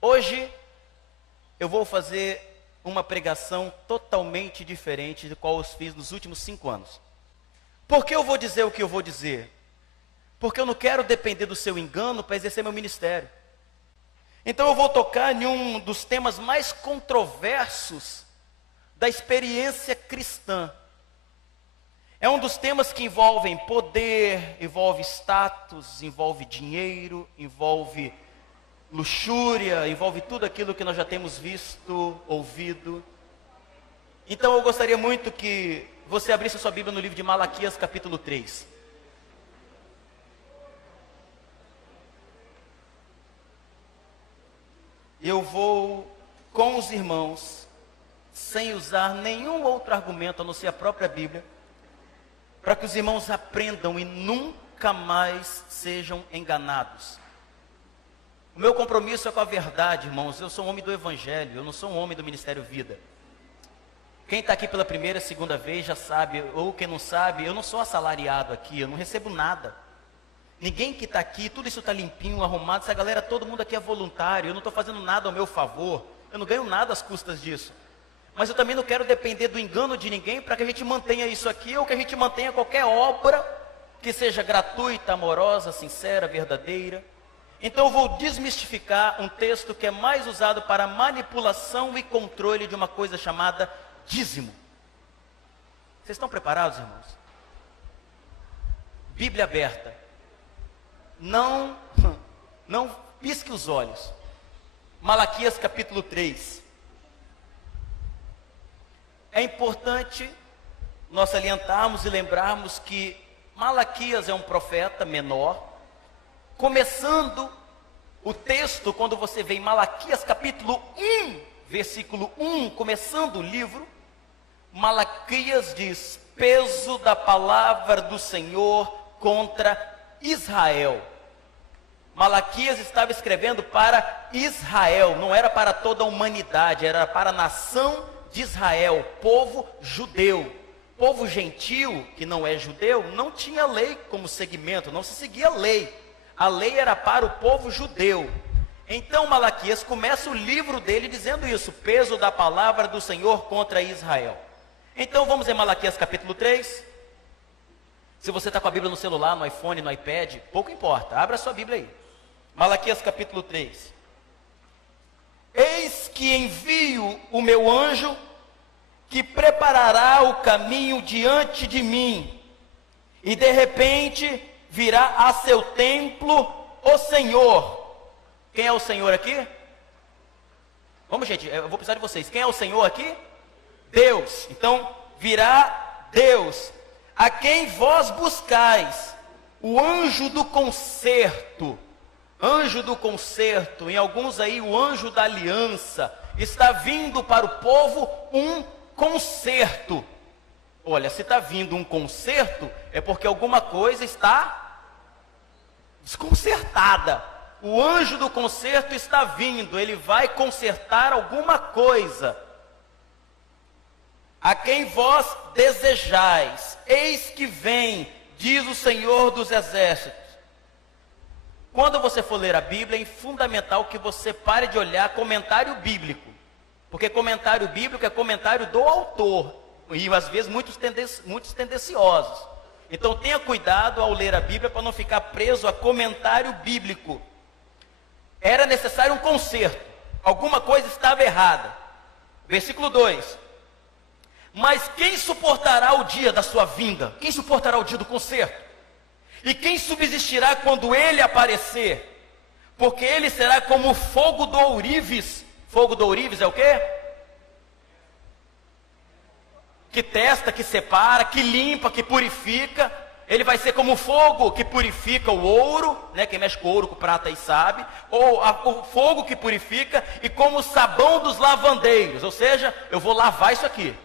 Hoje eu vou fazer uma pregação totalmente diferente de qual eu fiz nos últimos 5 anos. Por que eu vou dizer o que eu vou dizer? Porque eu não quero depender do seu engano para exercer meu ministério. Então eu vou tocar em um dos temas mais controversos da experiência cristã. É um dos temas que envolvem poder, envolve status, envolve dinheiro, envolve luxúria, envolve tudo aquilo que nós já temos visto, ouvido. Então eu gostaria muito que você abrisse a sua Bíblia no livro de Malaquias, capítulo 3. Eu vou com os irmãos, sem usar nenhum outro argumento a não ser a própria Bíblia, para que os irmãos aprendam e nunca mais sejam enganados. O meu compromisso é com a verdade, irmãos. Eu sou um homem do Evangelho, eu não sou um homem do Ministério Vida. Quem está aqui pela primeira, segunda vez já sabe, ou quem não sabe, eu não sou assalariado aqui, eu não recebo nada. Ninguém que está aqui, tudo isso está limpinho, arrumado, essa galera, todo mundo aqui é voluntário, eu não estou fazendo nada ao meu favor, eu não ganho nada às custas disso. Mas eu também não quero depender do engano de ninguém para que a gente mantenha isso aqui, ou que a gente mantenha qualquer obra que seja gratuita, amorosa, sincera, verdadeira. Então eu vou desmistificar um texto que é mais usado para manipulação e controle de uma coisa chamada dízimo. Vocês estão preparados, irmãos? Bíblia aberta. Não pisque os olhos. Malaquias capítulo 3. É importante nós salientarmos e lembrarmos que Malaquias é um profeta menor. Começando o texto, quando você vê em Malaquias capítulo 1, versículo 1, começando o livro, Malaquias diz: peso da palavra do Senhor contra Israel. Malaquias estava escrevendo para Israel, não era para toda a humanidade, era para a nação de Israel, povo judeu. Povo gentil, que não é judeu, não tinha lei como segmento, não se seguia lei. A lei era para o povo judeu. Então Malaquias começa o livro dele dizendo isso: peso da palavra do Senhor contra Israel. Então vamos em Malaquias capítulo 3. Se você está com a Bíblia no celular, no iPhone, no iPad, pouco importa, abra a sua Bíblia aí. Malaquias capítulo 3. Eis que envio o meu anjo, que preparará o caminho diante de mim, e de repente virá a seu templo o Senhor. Quem é o Senhor aqui? Vamos, gente, eu vou precisar de vocês. Quem é o Senhor aqui? Deus. Então, virá Deus, a quem vós buscais, o anjo do concerto. Anjo do concerto, em alguns aí o anjo da aliança. Está vindo para o povo um concerto. Olha, se está vindo um concerto, é porque alguma coisa está desconcertada. O anjo do concerto está vindo, ele vai consertar alguma coisa. A quem vós desejais, eis que vem, diz o Senhor dos Exércitos. Quando você for ler a Bíblia, é fundamental que você pare de olhar comentário bíblico, porque comentário bíblico é comentário do autor, e às vezes muitos tendenciosos. Então tenha cuidado ao ler a Bíblia para não ficar preso a comentário bíblico. Era necessário um conserto, alguma coisa estava errada. Versículo 2: mas quem suportará o dia da sua vinda? Quem suportará o dia do conserto? E quem subsistirá quando ele aparecer? Porque ele será como fogo do ourives. Fogo do ourives é o quê? Que testa, que separa, que limpa, que purifica. Ele vai ser como fogo que purifica o ouro, né? Quem mexe com ouro, com prata aí sabe. Ou o fogo que purifica, e como o sabão dos lavandeiros. Ou seja, eu vou lavar isso aqui.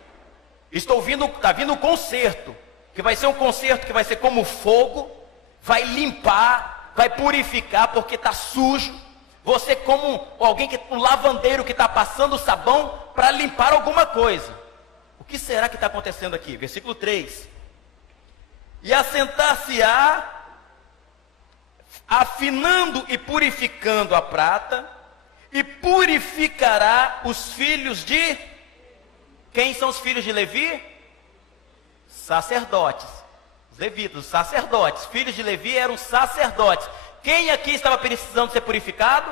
Está vindo um concerto, que vai ser um concerto que vai ser como fogo, vai limpar, vai purificar, porque está sujo. Você como um lavandeiro que está passando sabão para limpar alguma coisa. O que será que está acontecendo aqui? Versículo 3. E assentar-se-á, afinando e purificando a prata, e purificará os filhos de... Quem são os filhos de Levi? Sacerdotes. Os levitas, os sacerdotes. Filhos de Levi eram sacerdotes. Quem aqui estava precisando ser purificado?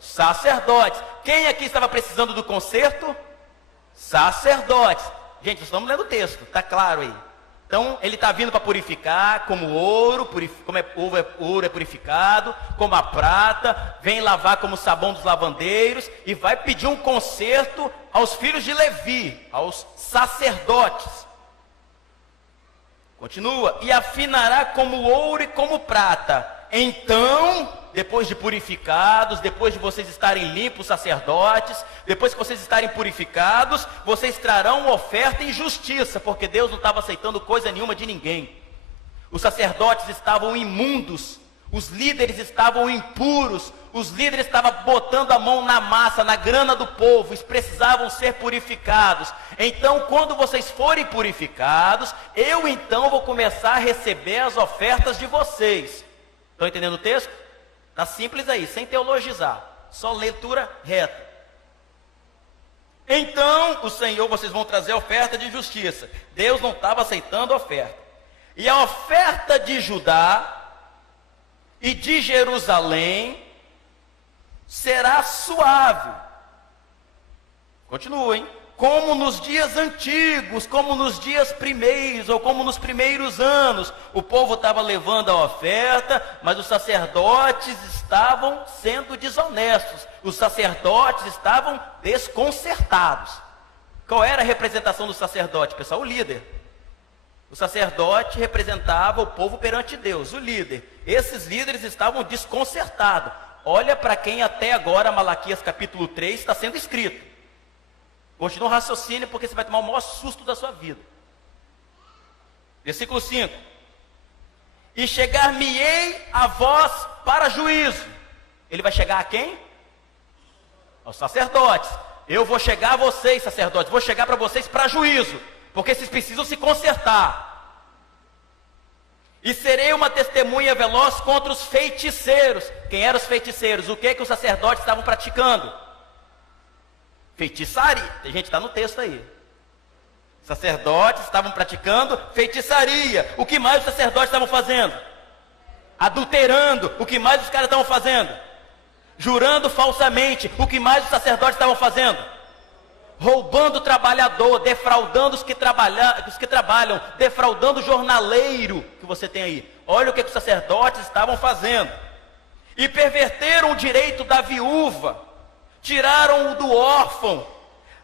Sacerdotes. Quem aqui estava precisando do conserto? Sacerdotes. Gente, nós estamos lendo o texto, está claro aí. Então, ele está vindo para purificar, como ouro, ouro é purificado, como a prata, vem lavar como o sabão dos lavandeiros, e vai pedir um conserto aos filhos de Levi, aos sacerdotes. Continua, e afinará como ouro e como prata. Então, depois de purificados, depois de vocês estarem limpos, sacerdotes, depois que vocês estarem purificados, vocês trarão oferta em justiça, porque Deus não estava aceitando coisa nenhuma de ninguém. Os sacerdotes estavam imundos, os líderes estavam impuros, os líderes estavam botando a mão na massa, na grana do povo, eles precisavam ser purificados. Então, quando vocês forem purificados, eu então vou começar a receber as ofertas de vocês. Estão entendendo o texto? Está simples aí, sem teologizar, só leitura reta. Então, o Senhor, vocês vão trazer oferta de justiça. Deus não estava aceitando a oferta. E a oferta de Judá e de Jerusalém será suave. Continuem. Como nos dias antigos, como nos dias primeiros, ou como nos primeiros anos, o povo estava levando a oferta, mas os sacerdotes estavam sendo desonestos, os sacerdotes estavam desconcertados. Qual era a representação do sacerdote, pessoal? O líder. O sacerdote representava o povo perante Deus, o líder. Esses líderes estavam desconcertados. Olha para quem até agora, Malaquias capítulo 3, está sendo escrito. Continua o raciocínio, porque você vai tomar o maior susto da sua vida. Versículo 5. E chegar-me-ei a vós para juízo. Ele vai chegar a quem? Aos sacerdotes. Eu vou chegar a vocês, sacerdotes, vou chegar para vocês para juízo, porque vocês precisam se consertar. E serei uma testemunha veloz contra os feiticeiros. Quem eram os feiticeiros? O que os sacerdotes estavam praticando? Feitiçaria. A gente está no texto aí. Sacerdotes estavam praticando feitiçaria. O que mais os sacerdotes estavam fazendo? Adulterando. O que mais os caras estavam fazendo? Jurando falsamente. O que mais os sacerdotes estavam fazendo? Roubando o trabalhador, defraudando os que trabalham, defraudando o jornaleiro que você tem aí. Olha o que os sacerdotes estavam fazendo. E perverteram o direito da viúva. Tiraram-o do órfão,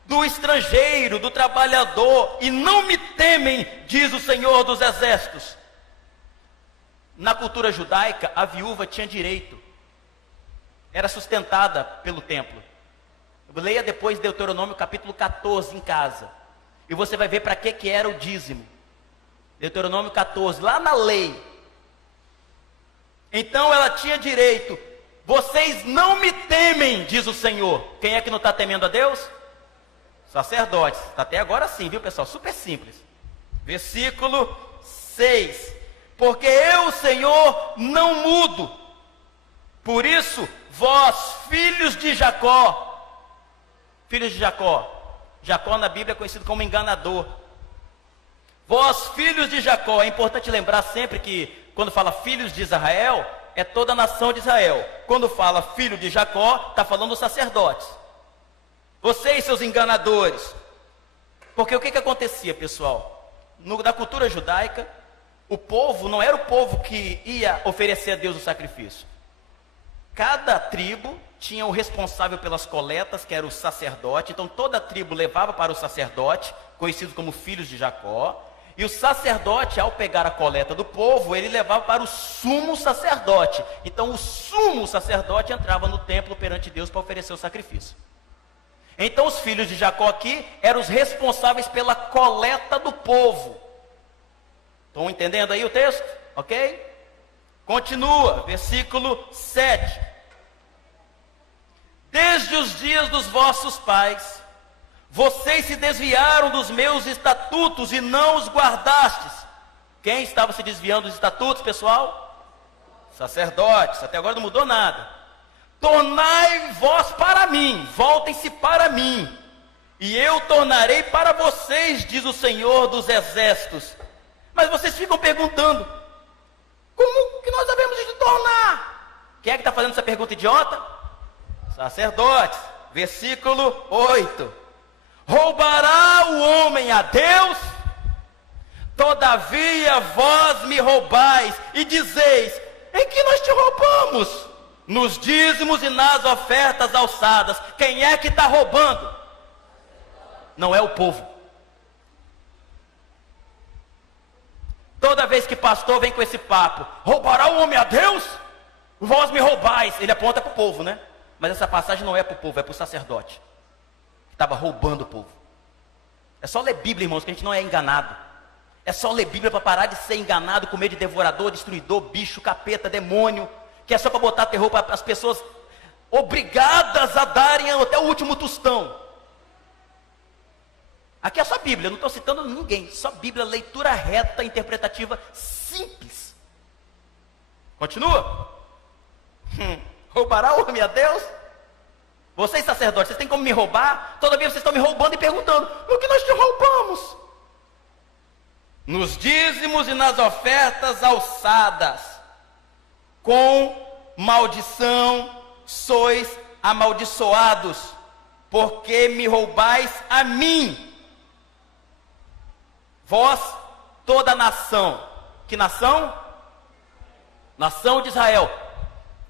do estrangeiro, do trabalhador, e não me temem, diz o Senhor dos Exércitos. Na cultura judaica, a viúva tinha direito, era sustentada pelo templo. Leia depois Deuteronômio capítulo 14 em casa, e você vai ver para que era o dízimo. Deuteronômio 14, lá na lei. Então ela tinha direito. Vocês não me temem, diz o Senhor. Quem é que não está temendo a Deus? Sacerdotes. Está até agora sim, viu pessoal? Super simples. Versículo 6. Porque eu, Senhor, não mudo. Por isso, vós, filhos de Jacó. Filhos de Jacó. Jacó na Bíblia é conhecido como enganador. Vós, filhos de Jacó. É importante lembrar sempre que quando fala filhos de Israel, é toda a nação de Israel. Quando fala filho de Jacó, está falando dos sacerdotes. Vocês, seus enganadores. Porque o que acontecia, pessoal? Na cultura judaica, o povo não era o povo que ia oferecer a Deus o sacrifício. Cada tribo tinha o responsável pelas coletas, que era o sacerdote. Então toda a tribo levava para o sacerdote, conhecido como filhos de Jacó. E o sacerdote, ao pegar a coleta do povo, ele levava para o sumo sacerdote. Então o sumo sacerdote entrava no templo perante Deus para oferecer o sacrifício. Então os filhos de Jacó aqui eram os responsáveis pela coleta do povo. Estão entendendo aí o texto? Ok? Continua, versículo 7. Desde os dias dos vossos pais, vocês se desviaram dos meus estatutos e não os guardastes. Quem estava se desviando dos estatutos, pessoal? Sacerdotes. Até agora não mudou nada. Tornai vós voltem-se para mim, e eu tornarei para vocês, diz o Senhor dos Exércitos. Mas vocês ficam perguntando, como que nós devemos de tornar? Quem é que está fazendo essa pergunta idiota? Sacerdotes. Versículo 8. Roubará o homem a Deus? Todavia vós me roubais e dizeis, em que nós te roubamos? Nos dízimos e nas ofertas alçadas. Quem é que está roubando? Não é o povo. Toda vez que pastor vem com esse papo, roubará o homem a Deus? Vós me roubais. Ele aponta para o povo, né? Mas essa passagem não é para o povo, é para o sacerdote, que estava roubando o povo. É só ler Bíblia, irmãos, que a gente não é enganado. É só ler Bíblia para parar de ser enganado com medo de devorador, destruidor, bicho, capeta, demônio, que é só para botar terror para as pessoas obrigadas a darem até o último tostão. Aqui é só Bíblia, não estou citando ninguém, só Bíblia, leitura reta, interpretativa, simples. Continua. Roubará o homem a Deus? Vocês sacerdotes, vocês têm como me roubar? Todavia vocês estão me roubando e perguntando, o que nós te roubamos? Nos dízimos e nas ofertas alçadas, com maldição sois amaldiçoados, porque me roubais a mim. Vós, toda a nação. Que nação? Nação de Israel.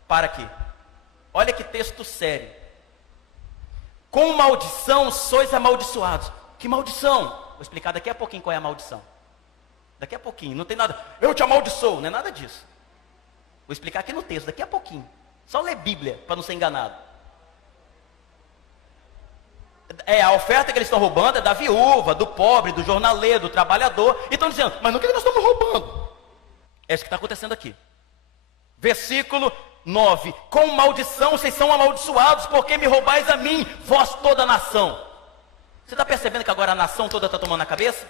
Para aqui. Olha que texto sério. Com maldição sois amaldiçoados. Que maldição? Vou explicar daqui a pouquinho qual é a maldição. Daqui a pouquinho, não tem nada. Eu te amaldiçoo, não é nada disso. Vou explicar aqui no texto, daqui a pouquinho. Só ler Bíblia, para não ser enganado. A oferta que eles estão roubando é da viúva, do pobre, do jornaleiro, do trabalhador. E estão dizendo, mas não que nós estamos roubando. É isso que está acontecendo aqui. Versículo 9. Com maldição vocês são amaldiçoados, porque me roubais a mim, vós toda a nação. Você está percebendo que agora a nação toda está tomando a cabeça?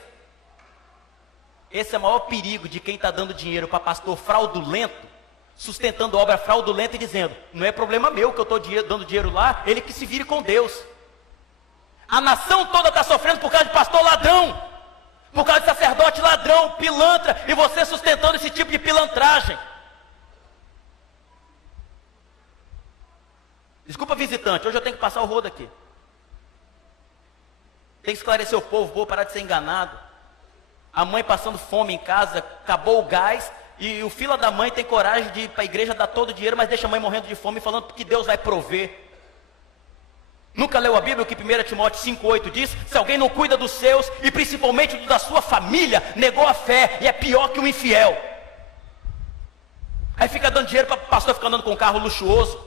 Esse é o maior perigo de quem está dando dinheiro para pastor fraudulento, sustentando obra fraudulenta e dizendo, não é problema meu que eu estou dando dinheiro lá, ele que se vire com Deus. A nação toda está sofrendo por causa de pastor ladrão, por causa de sacerdote ladrão, pilantra, e você sustentando esse tipo de pilantragem. Desculpa, visitante, hoje eu tenho que passar o rodo aqui. Tem que esclarecer o povo, vou parar de ser enganado. A mãe passando fome em casa, acabou o gás, e o filho da mãe tem coragem de ir para a igreja dar todo o dinheiro, mas deixa a mãe morrendo de fome, falando que Deus vai prover. Nunca leu a Bíblia, o que 1 Timóteo 5,8 diz? Se alguém não cuida dos seus, e principalmente do da sua família, negou a fé, e é pior que um infiel. Aí fica dando dinheiro para o pastor ficar andando com um carro luxuoso,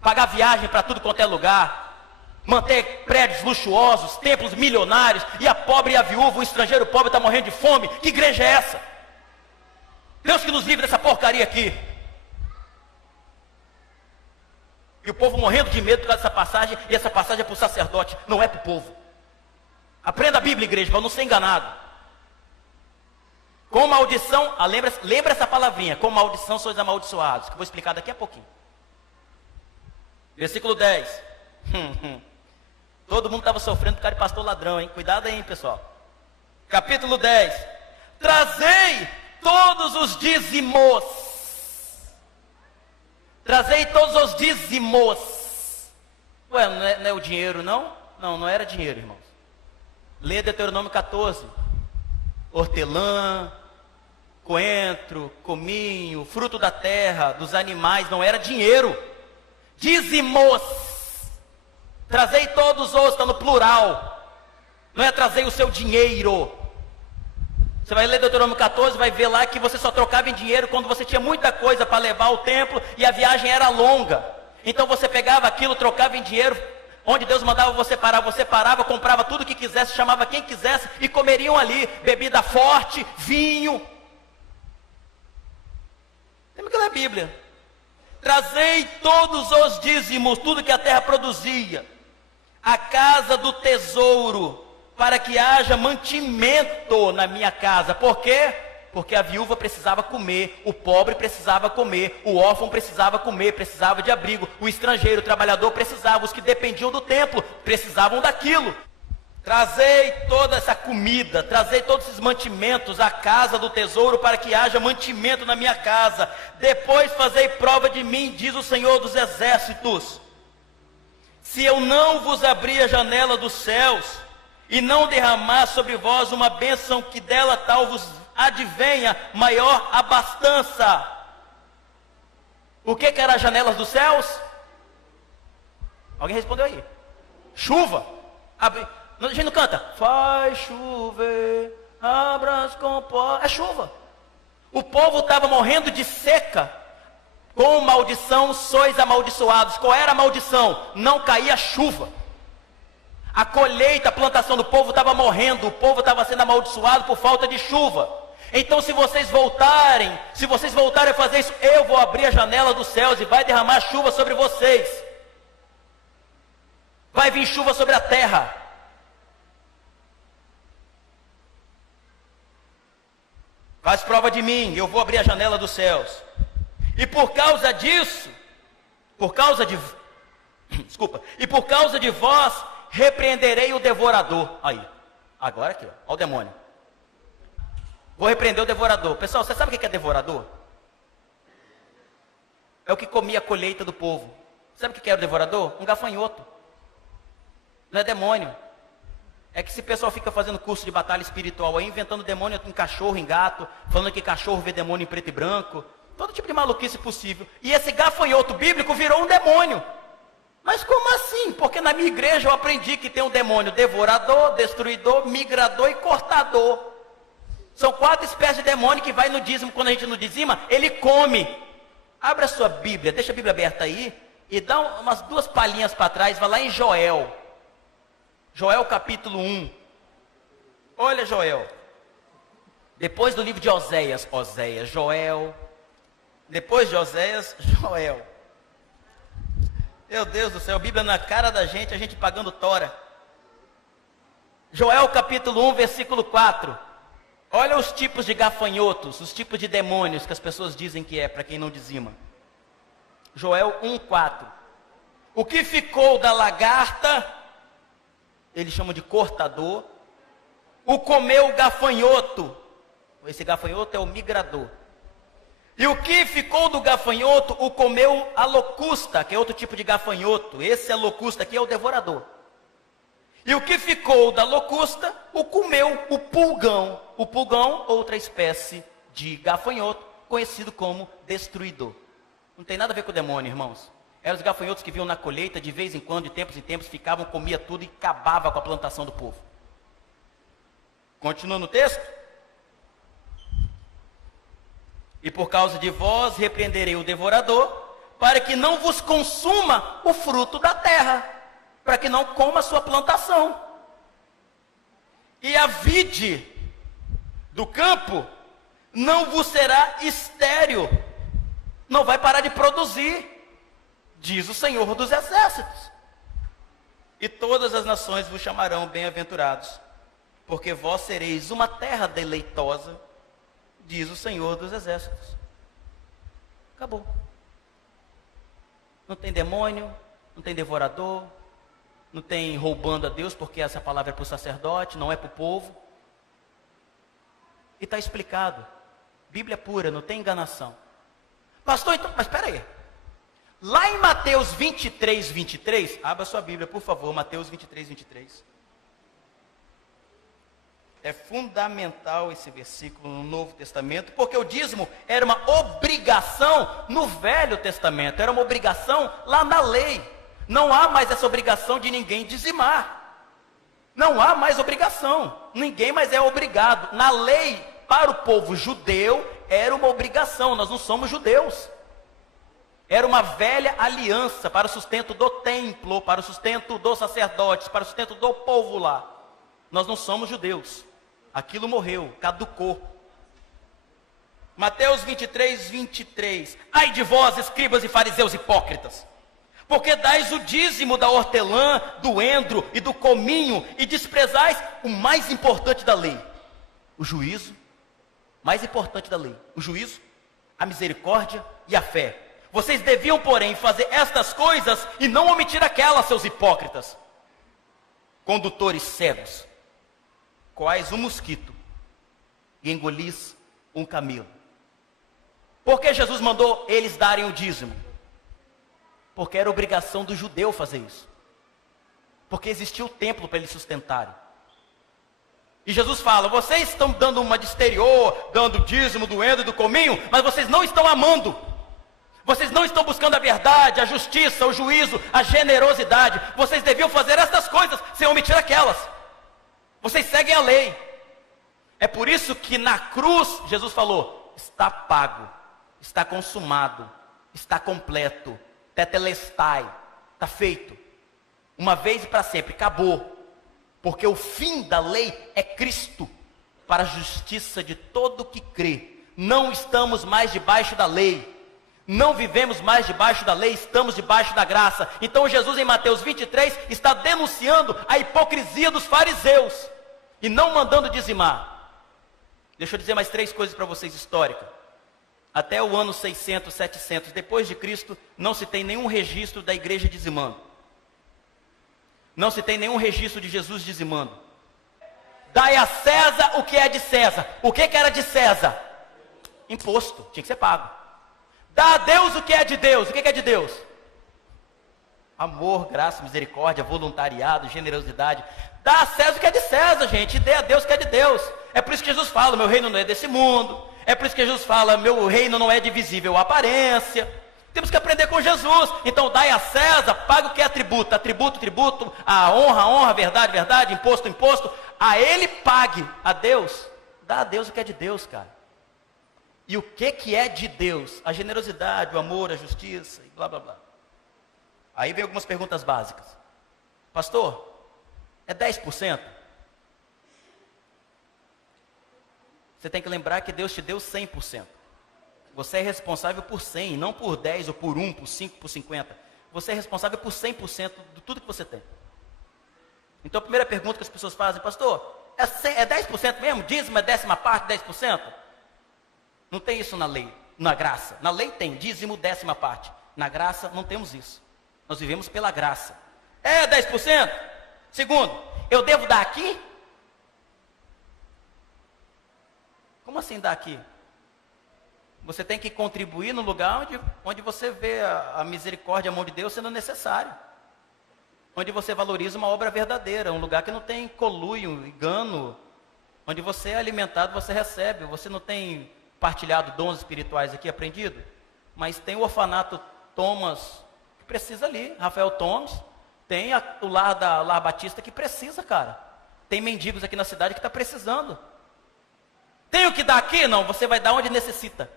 pagar viagem para tudo quanto é lugar, manter prédios luxuosos, templos milionários, e a pobre e a viúva, o estrangeiro pobre está morrendo de fome. Que igreja é essa? Deus que nos livre dessa porcaria aqui. E o povo morrendo de medo por causa dessa passagem, e essa passagem é para o sacerdote, não é para o povo. Aprenda a Bíblia, igreja, para não ser enganado. Com maldição, lembra essa palavrinha, com maldição sois amaldiçoados, que eu vou explicar daqui a pouquinho. Versículo 10. Todo mundo estava sofrendo por causa de pastor ladrão, hein? Cuidado aí, hein, pessoal. Capítulo 10. Trazei todos os dízimos. Trazei todos os dízimos. Ué, não é o dinheiro, não? Não era dinheiro, irmãos. Lê Deuteronômio 14. Hortelã, coentro, cominho, fruto da terra, dos animais, não era dinheiro. Dízimos. Trazei todos os, está no plural. Não é trazei o seu dinheiro. Você vai ler Deuteronômio 14, vai ver lá que você só trocava em dinheiro quando você tinha muita coisa para levar ao templo e a viagem era longa. Então você pegava aquilo, trocava em dinheiro, onde Deus mandava você parava, comprava tudo que quisesse, chamava quem quisesse e comeriam ali, bebida forte, vinho. Temos que ler a Bíblia. Trazei todos os dízimos, tudo que a terra produzia, a casa do tesouro, para que haja mantimento na minha casa. Por quê? porque a viúva precisava comer, o pobre precisava comer, o órfão precisava comer, precisava de abrigo, o estrangeiro, o trabalhador precisava, os que dependiam do templo precisavam daquilo. Trazei toda essa comida, trazei todos esses mantimentos à casa do tesouro, para que haja mantimento na minha casa. Depois fazei prova de mim, diz o Senhor dos Exércitos, se eu não vos abrir a janela dos céus, e não derramar sobre vós uma bênção, que dela tal vos advenha maior abastança. O que era as janelas dos céus? Alguém respondeu aí? Chuva. A gente não canta, faz chover, abra as comportas. É chuva. O povo estava morrendo de seca. Com maldição sois amaldiçoados. Qual era a maldição? Não caía chuva. A colheita, a plantação do povo estava morrendo. O povo estava sendo amaldiçoado por falta de chuva. Então se vocês voltarem a fazer isso, eu vou abrir a janela dos céus e vai derramar chuva sobre vocês. Vai vir chuva sobre a terra. Faz prova de mim, eu vou abrir a janela dos céus. E por causa disso, e por causa de vós, repreenderei o devorador. Aí, agora aqui, ó, olha o demônio. Vou repreender o devorador. Pessoal, você sabe o que é devorador? É o que comia a colheita do povo. Sabe o que era o devorador? Um gafanhoto. Não é demônio. É que esse pessoal fica fazendo curso de batalha espiritual aí, inventando demônio em cachorro, em gato, falando que cachorro vê demônio em preto e branco, todo tipo de maluquice possível. E esse gafanhoto bíblico virou um demônio. Mas como assim? Porque na minha igreja eu aprendi que tem um demônio devorador, destruidor, migrador e cortador. São 4 espécies de demônio que vai no dízimo. Quando a gente não dizima, ele come. Abra a sua Bíblia, deixa a Bíblia aberta aí, e dá umas 2 palhinhas para trás, vai lá em Joel. Joel capítulo 1. Olha Joel. Depois do livro de Oséias, Joel. Depois de Oséias, Joel. Meu Deus do céu, a Bíblia na cara da gente, a gente pagando tora. Joel capítulo 1, versículo 4. Olha os tipos de gafanhotos, os tipos de demônios que as pessoas dizem que é, para quem não dizima. Joel 1, 4. O que ficou da lagarta, eles chamam de cortador, o comeu o gafanhoto. Esse gafanhoto é o migrador. E o que ficou do gafanhoto, o comeu a locusta, que é outro tipo de gafanhoto. Esse é locusta aqui, é o devorador. E o que ficou da locusta, o comeu o pulgão. O pulgão, outra espécie de gafanhoto, conhecido como destruidor. Não tem nada a ver com o demônio, irmãos. Eram os gafanhotos que vinham na colheita, de vez em quando, de tempos em tempos, ficavam, comia tudo e acabava com a plantação do povo. Continua no texto. E por causa de vós repreenderei o devorador, para que não vos consuma o fruto da terra, para que não coma a sua plantação. E a vide do campo não vos será estéril, não vai parar de produzir, diz o Senhor dos Exércitos. E todas as nações vos chamarão bem-aventurados, porque vós sereis uma terra deleitosa, diz o Senhor dos Exércitos. Acabou. Não tem demônio, não tem devorador, não tem roubando a Deus, porque essa palavra é para o sacerdote, não é para o povo. E está explicado. Bíblia pura, não tem enganação. Pastor, então, mas espera aí. Lá em Mateus 23, 23, abra sua Bíblia, por favor, Mateus 23, 23. É fundamental esse versículo no Novo Testamento, porque o dízimo era uma obrigação no Velho Testamento, era uma obrigação lá na lei. Não há mais essa obrigação de ninguém dizimar. Não há mais obrigação. Ninguém mais é obrigado. Na lei, para o povo judeu, era uma obrigação. Nós não somos judeus. Era uma velha aliança para o sustento do templo, para o sustento dos sacerdotes, para o sustento do povo lá. Nós não somos judeus. Aquilo morreu, caducou. Mateus 23, 23. Ai de vós, escribas e fariseus hipócritas, porque dais o dízimo da hortelã, do endro e do cominho, e desprezais o mais importante da lei, o juízo mais importante da lei: o juízo, a misericórdia e a fé. Vocês deviam, porém, fazer estas coisas e não omitir aquelas, seus hipócritas. Condutores cegos, coais um mosquito e engolis um camelo. Por que Jesus mandou eles darem o dízimo? Porque era obrigação do judeu fazer isso. Porque existia o templo para eles sustentarem. E Jesus fala: vocês estão dando uma de exterior, dando o dízimo, doendo e do cominho, mas vocês não estão amando. Vocês não estão buscando a verdade, a justiça, o juízo, a generosidade. Vocês deviam fazer estas coisas sem omitir aquelas. Vocês seguem a lei. É por isso que na cruz Jesus falou: está pago, está consumado, está completo, tetelestai, está feito. Uma vez e para sempre, acabou. Porque o fim da lei é Cristo, para a justiça de todo que crê. Não estamos mais debaixo da lei. Não vivemos mais debaixo da lei, estamos debaixo da graça. Então Jesus, em Mateus 23, está denunciando a hipocrisia dos fariseus e não mandando dizimar. Deixa eu dizer mais 3 coisas para vocês históricas. Até o ano 600, 700 depois de Cristo, não se tem nenhum registro da igreja dizimando. Não se tem nenhum registro de Jesus dizimando. Dai a César o que é de César. O que era de César? Imposto, tinha que ser pago. Dá a Deus o que é de Deus. O que é de Deus? Amor, graça, misericórdia, voluntariado, generosidade. Dá a César o que é de César, gente. E dê a Deus o que é de Deus. É por isso que Jesus fala: meu reino não é desse mundo. É por isso que Jesus fala: meu reino não é de visível aparência. Temos que aprender com Jesus. Então dai a César, paga o que é tributo. Tributo, a honra, verdade, imposto, a ele pague. A Deus, dá a Deus o que é de Deus, cara. E o que é de Deus? A generosidade, o amor, a justiça, e blá blá blá. Aí vem algumas perguntas básicas. Pastor, é 10%? Você tem que lembrar que Deus te deu 100%. Você é responsável por 100, não por 10, ou por 1, por 5, por 50. Você é responsável por 100% de tudo que você tem. Então a primeira pergunta que as pessoas fazem: pastor, é 10% mesmo? Dízimo é 10ª parte, 10%? Não tem isso na lei, na graça. Na lei tem dízimo, 10ª parte. Na graça não temos isso. Nós vivemos pela graça. É 10%? Segundo, eu devo dar aqui? Como assim dar aqui? Você tem que contribuir no lugar onde você vê a misericórdia, a mão de Deus sendo necessário. Onde você valoriza uma obra verdadeira, um lugar que não tem conluio, engano. Onde você é alimentado, você recebe. Você não tem partilhado dons espirituais aqui, aprendido? Mas tem o orfanato Thomas, que precisa ali. Rafael Thomas. Tem o lar Batista, que precisa, cara. Tem mendigos aqui na cidade que está precisando. Tem o que dar aqui? Não, você vai dar onde necessita.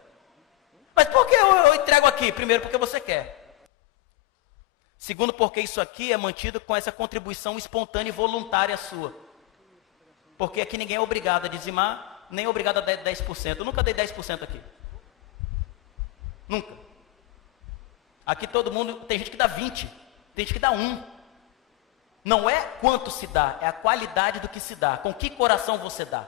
Mas por que eu entrego aqui? Primeiro, porque você quer. Segundo, porque isso aqui é mantido com essa contribuição espontânea e voluntária sua. Porque aqui ninguém é obrigado a dizimar, nem é obrigado a dar 10%. Eu nunca dei 10% aqui. Nunca. Aqui todo mundo, tem gente que dá 20%, tem gente que dá 1%. Não é quanto se dá, é a qualidade do que se dá. Com que coração você dá.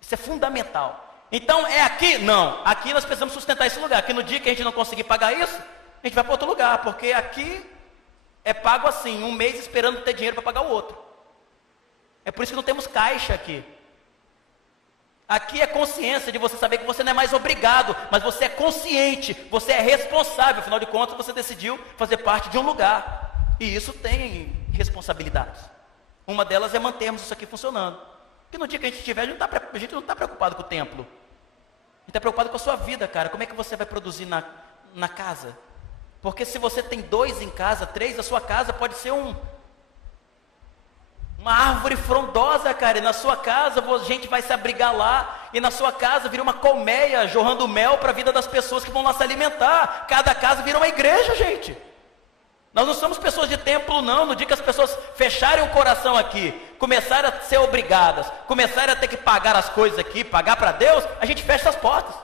Isso é fundamental. Então é aqui? Não. Aqui nós precisamos sustentar esse lugar. Aqui no dia que a gente não conseguir pagar isso, a gente vai para outro lugar. Porque aqui é pago assim, um mês esperando ter dinheiro para pagar o outro. É por isso que não temos caixa aqui. Aqui é consciência de você saber que você não é mais obrigado, mas você é consciente, você é responsável. Afinal de contas, você decidiu fazer parte de um lugar. E isso tem responsabilidades. Uma delas é mantermos isso aqui funcionando. Porque no dia que a gente tiver, a gente não está preocupado com o templo. A gente está preocupado com a sua vida, cara. Como é que você vai produzir na casa? Porque se você tem 2 em casa, 3, a sua casa pode ser uma árvore frondosa, cara. E na sua casa, a gente vai se abrigar lá. E na sua casa vira uma colmeia, jorrando mel para a vida das pessoas que vão lá se alimentar. Cada casa vira uma igreja, gente. Nós não somos pessoas de templo, não. No dia que as pessoas fecharem o coração aqui, começarem a ser obrigadas, começarem a ter que pagar as coisas aqui, pagar para Deus, a gente fecha as portas.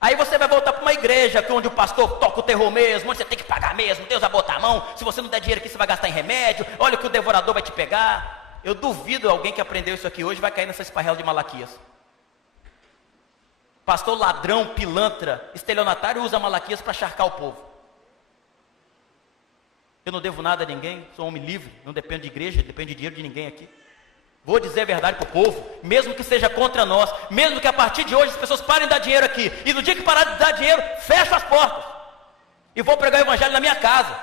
Aí você vai voltar para uma igreja onde o pastor toca o terror mesmo, onde você tem que pagar mesmo, Deus vai botar a mão, se você não der dinheiro aqui você vai gastar em remédio, olha que o devorador vai te pegar. Eu duvido alguém que aprendeu isso aqui hoje vai cair nessa esparrela de Malaquias. Pastor ladrão, pilantra, estelionatário usa Malaquias para charcar o povo. Eu não devo nada a ninguém, sou homem livre, não dependo de igreja, dependo de dinheiro de ninguém aqui. Vou dizer a verdade para o povo, mesmo que seja contra nós, mesmo que a partir de hoje as pessoas parem de dar dinheiro aqui, e no dia que parar de dar dinheiro, fecho as portas, e vou pregar o evangelho na minha casa.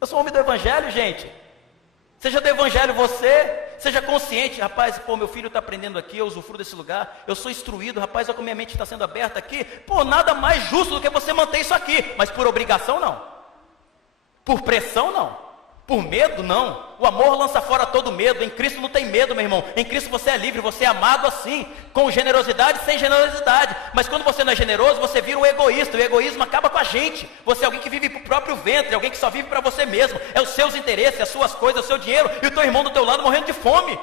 Eu sou homem do evangelho, gente. Seja do evangelho você, seja consciente, rapaz, pô, meu filho está aprendendo aqui, eu usufruo desse lugar, eu sou instruído, rapaz, olha como minha mente está sendo aberta aqui, pô, nada mais justo do que você manter isso aqui, mas por obrigação não, por pressão não, por medo não. O amor lança fora todo medo. Em Cristo não tem medo, meu irmão. Em Cristo você é livre, você é amado assim, com generosidade, sem generosidade. Mas quando você não é generoso, você vira um egoísta. O egoísmo acaba com a gente. Você é alguém que vive para o próprio ventre, alguém que só vive para você mesmo. É os seus interesses, as suas coisas, o seu dinheiro, e o teu irmão do teu lado morrendo de fome.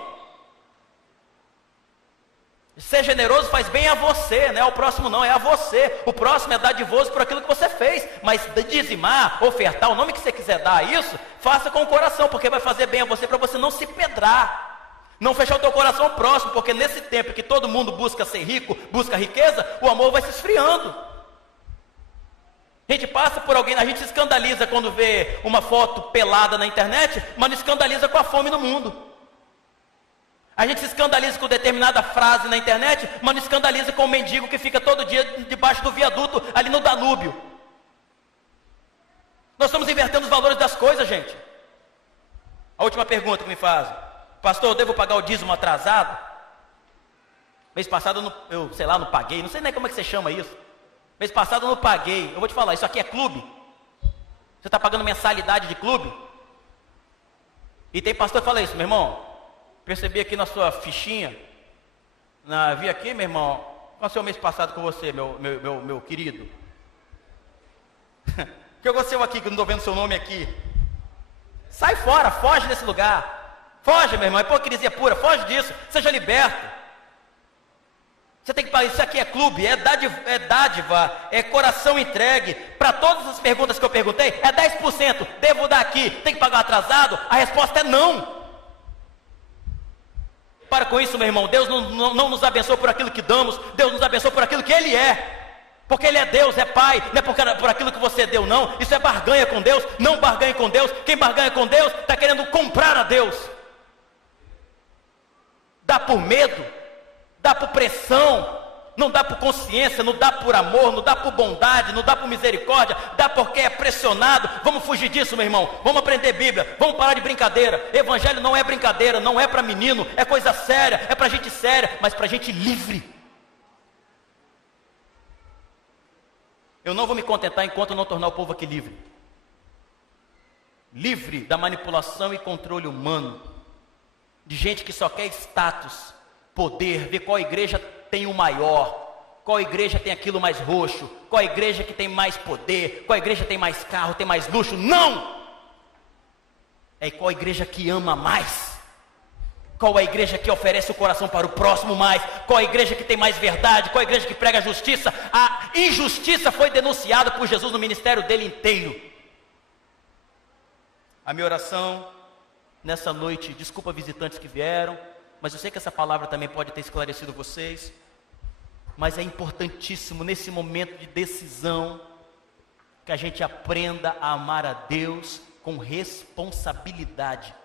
Ser generoso faz bem a você, não é ao próximo não, é a você. O próximo é dadivoso por aquilo que você fez, mas dizimar, ofertar, o nome que você quiser dar a isso, faça com o coração, porque vai fazer bem a você, para você não se pedrar, não fechar o teu coração ao próximo, porque nesse tempo que todo mundo busca ser rico, busca riqueza, o amor vai se esfriando. A gente passa por alguém, a gente se escandaliza quando vê uma foto pelada na internet, mas não escandaliza com a fome no mundo. A gente se escandaliza com determinada frase na internet, mas não escandaliza com o mendigo que fica todo dia debaixo do viaduto, ali no Danúbio. Nós estamos invertendo os valores das coisas, gente. A última pergunta que me fazem: pastor, eu devo pagar o dízimo atrasado? Mês passado eu não paguei, não sei nem como é que você chama isso. Mês passado eu não paguei. Eu vou te falar, isso aqui é clube? Você está pagando mensalidade de clube? E tem pastor que fala isso, meu irmão. Percebi aqui na sua fichinha, vi aqui, meu irmão, qual foi o seu mês passado com você, meu querido? Que eu gostei aqui, que eu não estou vendo seu nome aqui. Sai fora, foge desse lugar. Foge, meu irmão, é hipocrisia pura, foge disso, seja liberto. Você tem que falar, isso aqui é clube, é dádiva, é coração entregue. Para todas as perguntas que eu perguntei, é 10%, devo dar aqui, tem que pagar atrasado? A resposta é não. Para com isso, meu irmão. Deus não nos abençoa por aquilo que damos, Deus nos abençoa por aquilo que Ele é, porque Ele é Deus, é Pai, não é por aquilo que você deu não. Isso é barganha com Deus, não barganhe com Deus. Quem barganha com Deus, está querendo comprar a Deus. Dá por medo, dá por pressão, não dá por consciência, não dá por amor, não dá por bondade, não dá por misericórdia, dá porque é pressionado. Vamos fugir disso, meu irmão. Vamos aprender Bíblia, vamos parar de brincadeira. Evangelho não é brincadeira, não é para menino, é coisa séria, é para gente séria, mas para gente livre. Eu não vou me contentar enquanto não tornar o povo aqui livre. Livre da manipulação e controle humano, de gente que só quer status, poder, ver qual igreja tem o maior, qual igreja tem aquilo mais roxo, qual igreja que tem mais poder, qual igreja tem mais carro, tem mais luxo. Não! É qual igreja que ama mais, qual a igreja que oferece o coração para o próximo mais, qual a igreja que tem mais verdade, qual a igreja que prega a justiça. A injustiça foi denunciada por Jesus no ministério dele inteiro. A minha oração nessa noite, desculpa visitantes que vieram, mas eu sei que essa palavra também pode ter esclarecido vocês, mas é importantíssimo nesse momento de decisão, que a gente aprenda a amar a Deus com responsabilidade.